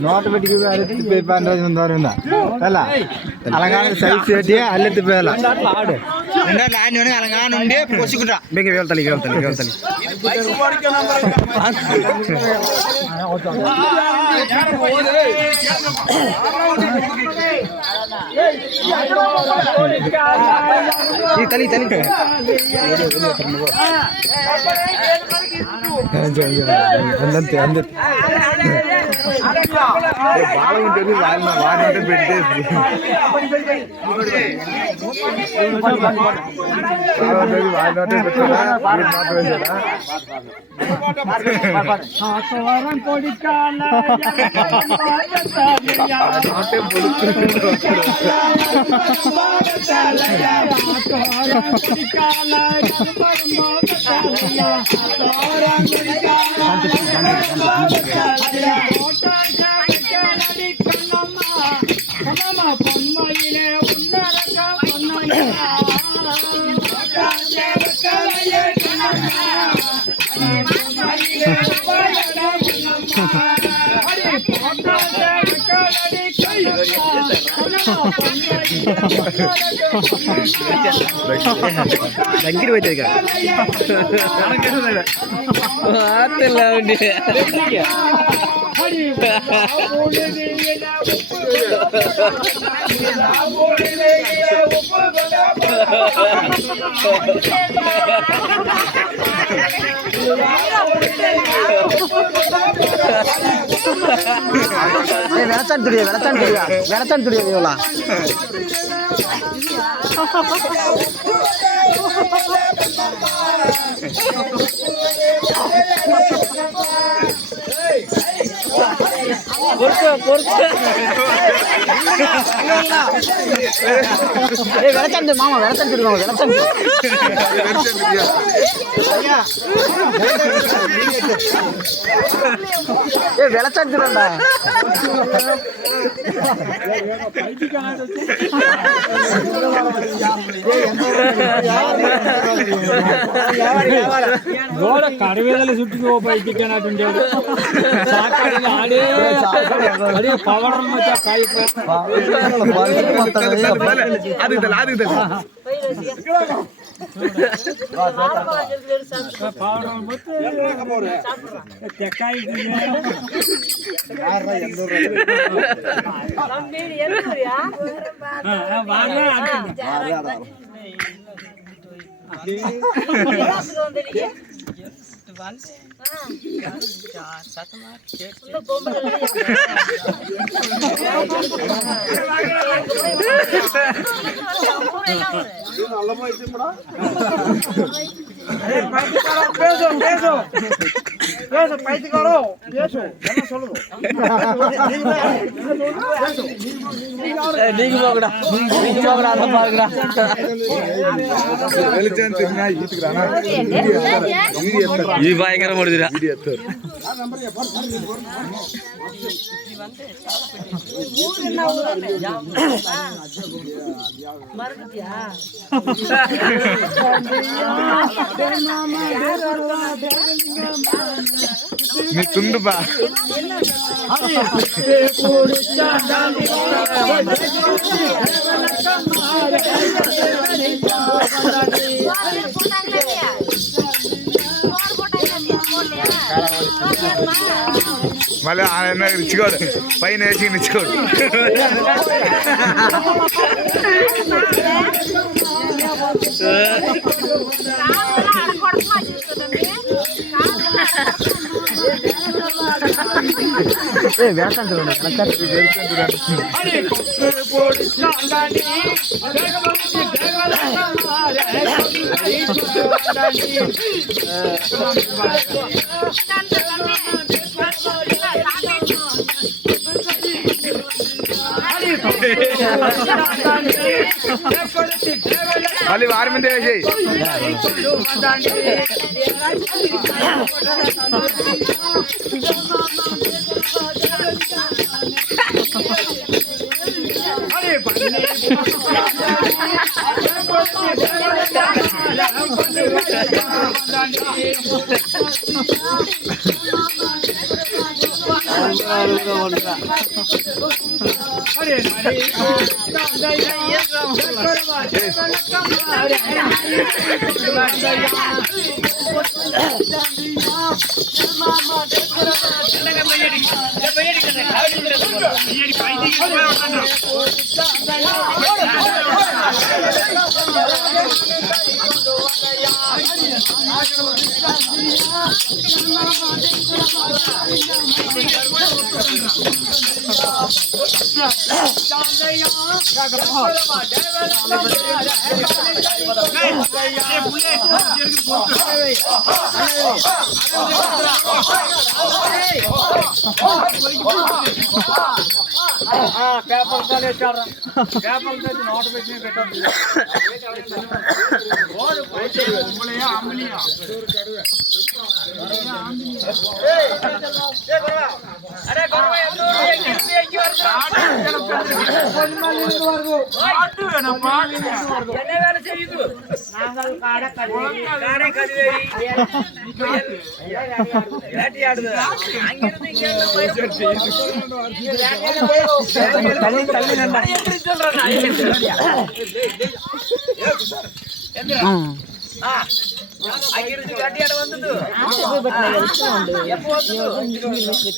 Note పెట్టి అలగా size పెట్టి అల్లెత్తిపోయాల అలగా నుండి పొసుకుంటా మీకు వెళ్తాలి వెళ్తాలి తలి అందంతే బాగా ఉంటుంది వాడిని పెట్టేసి దగ్గర పెట్టేది కదా ఉండి వెళతాడు ఇవాళ వెళతండి మామ వెళతండి వెళతండి కడవేదల చుట్టూ పైకి అన్నట్టుంటాడు ఆడే అదే పవర్ ಈ ಭಯಂಕರ ಮಾಡಿದಿರ ನೀ ತುಂಡು ಬಾ మళ్ళీ ఆయన ఇచ్చుకోడు పైన వేసి ఇచ్చుకోడు మళ్ళీ వారి మీద వేసేయి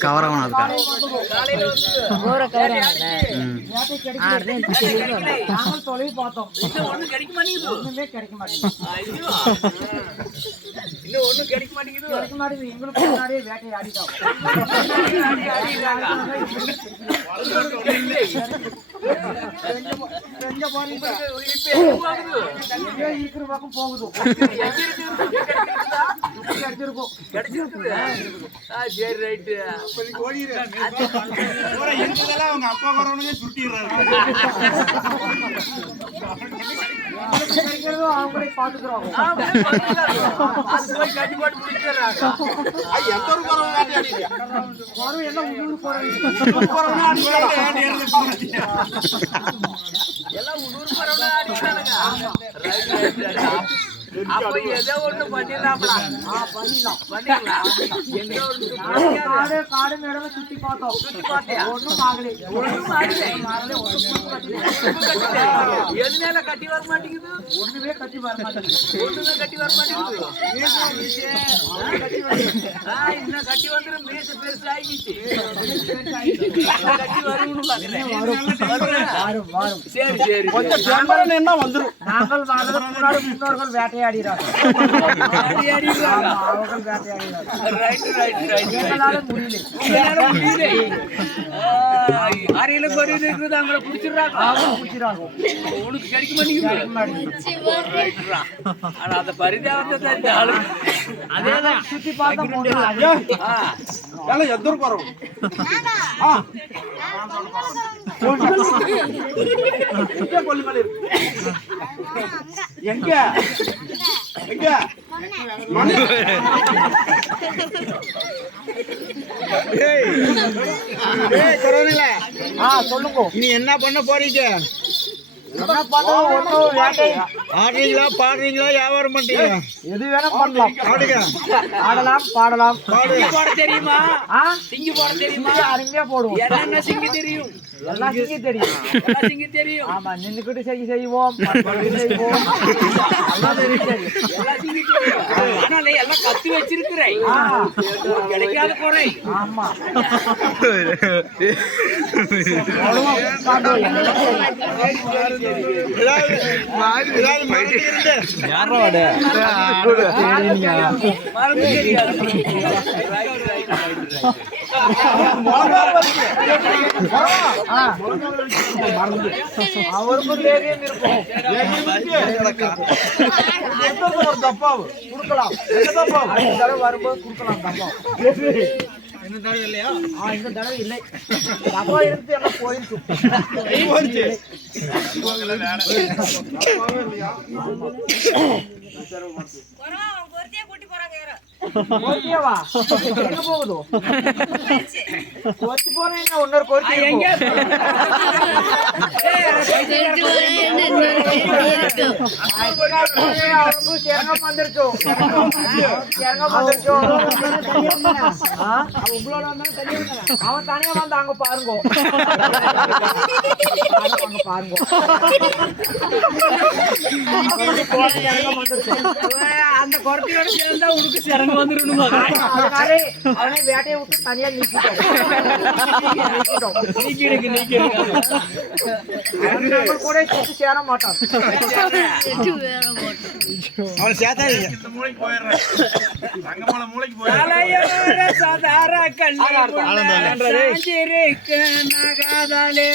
కవర్ అవునది இன்னும் ஒண்ணும் கிடைக்க மாட்டேங்குது எங்களுக்கு முன்னாடியே வேட்டையாடி போகுது சரி ரைட்டு அவங்க அப்பா வரவனே சுட்டிடுறாங்க அவங்களே பாத்துக்கிறோம் கட்டுப்பாடு பிடிக்கிறாங்க எல்லாம் உள்ளூர் அப்ப ஏதோ ஒண்ணு பண்ணிடலாம்ல பண்ணிடலாம் காடு மேடம் சுத்தி பார்த்தேன் ஒண்ணும் ஆகல எதுனால கட்டி வர மாட்டேங்குது ஒண்ணுமே கட்டி வர மாட்டேங்குது இன்னும் கட்டி வந்துடும் மீச பெருசு ஆகிடுச்சு கட்டி வரும்னு சரி சரி கொஞ்சம் என்ன வந்துடும் நாங்கள் முன்னாடி முன்னோர்கள் வேட்டையாடுகிறார்கள் அறையில கொரியில் இருக்குது அங்கே பிடிச்சிடுறாங்க உனக்கு கிடைக்க மாட்டேங்குது ஆனா அந்த பரிதாபத்தை தான் ஆளு அதேதான் சுத்தி பார்த்தா எத்தனை போறோம் எங்க எங்க சொல்லுங்க நீ என்ன பண்ண போறீங்க ஆடுறீங்களா பாடுறீங்களா வியாபாரம் பண்றீங்க எது வேணா பண்ணலாம் பாடுங்க ஆடலாம் பாடலாம் போட தெரியுமா சிங்கி போட தெரியுமா அருமையா போடுவோம் என்ன சிங்கி தெரியும் எல்லாம் சிங்கி தெரியும் ஆமா நின்னுக்கிட்டு செய்வோம் ஆனால எல்லாம் கத்து வச்சிருக்கிறேன் கிடைக்காத குறை ஆமா அவருக்கும் லேகியம் இருக்கும் தப்பாவும் கொடுக்கலாம் வரும்போது கொடுக்கலாம் தப்பா இன்னும் தடவை இல்லையா? இன்னும் தடவை இல்லை. அப்பா இருந்து எல்லாம் போயிடுச்சு. கோர்த்தியாவா? எங்க போகுது? கோர்த்தி போனா என்ன இன்னொரு கோர்த்தி எங்க? அவனுக்கு சேரங்கம் வந்துருச்சு. அவன் தனியா வந்து அங்க பாருங்க. பாருங்க அந்த குரத்தியோட சேர்ந்தா உனக்கு சிறங்க வந்துருமா? அதனாலே அவனை வேட்டையை விட்டு தனியா நீக்கிட்டோம். கூட சுத்தி சேர மாட்டான். அவன் சேர்த்தாதீங்க. இந்த மூளைக்கு போயிடுறேன். ரங்கமலை மூளைக்கு போயிடுறேன். சாதார கண்ணி நகாதாலே